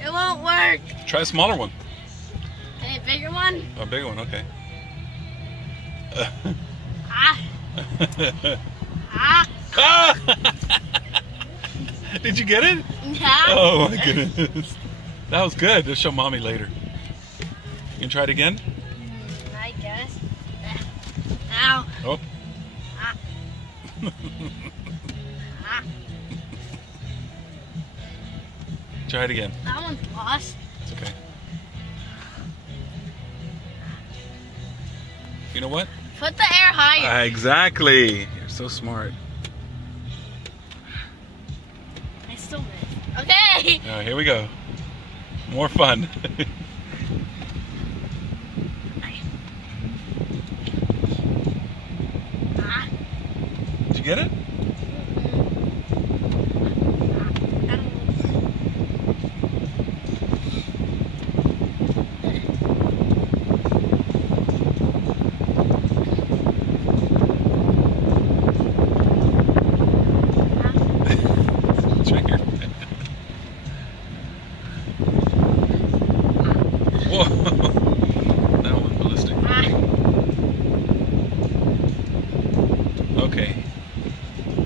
It won't work. Try a smaller one. A bigger one? A bigger one, okay. Ah. Ah. Ah! Did you get it? Yeah. Oh my goodness. That was good. Just show mommy later. You can try it again? I guess. Ow. Oh. Ah. Ah. Try it again. That one's lost. It's okay. You know what? Put the air higher. Exactly. You're so smart. I still missed. Okay. All right, here we go. More fun. Ah. Did you get it?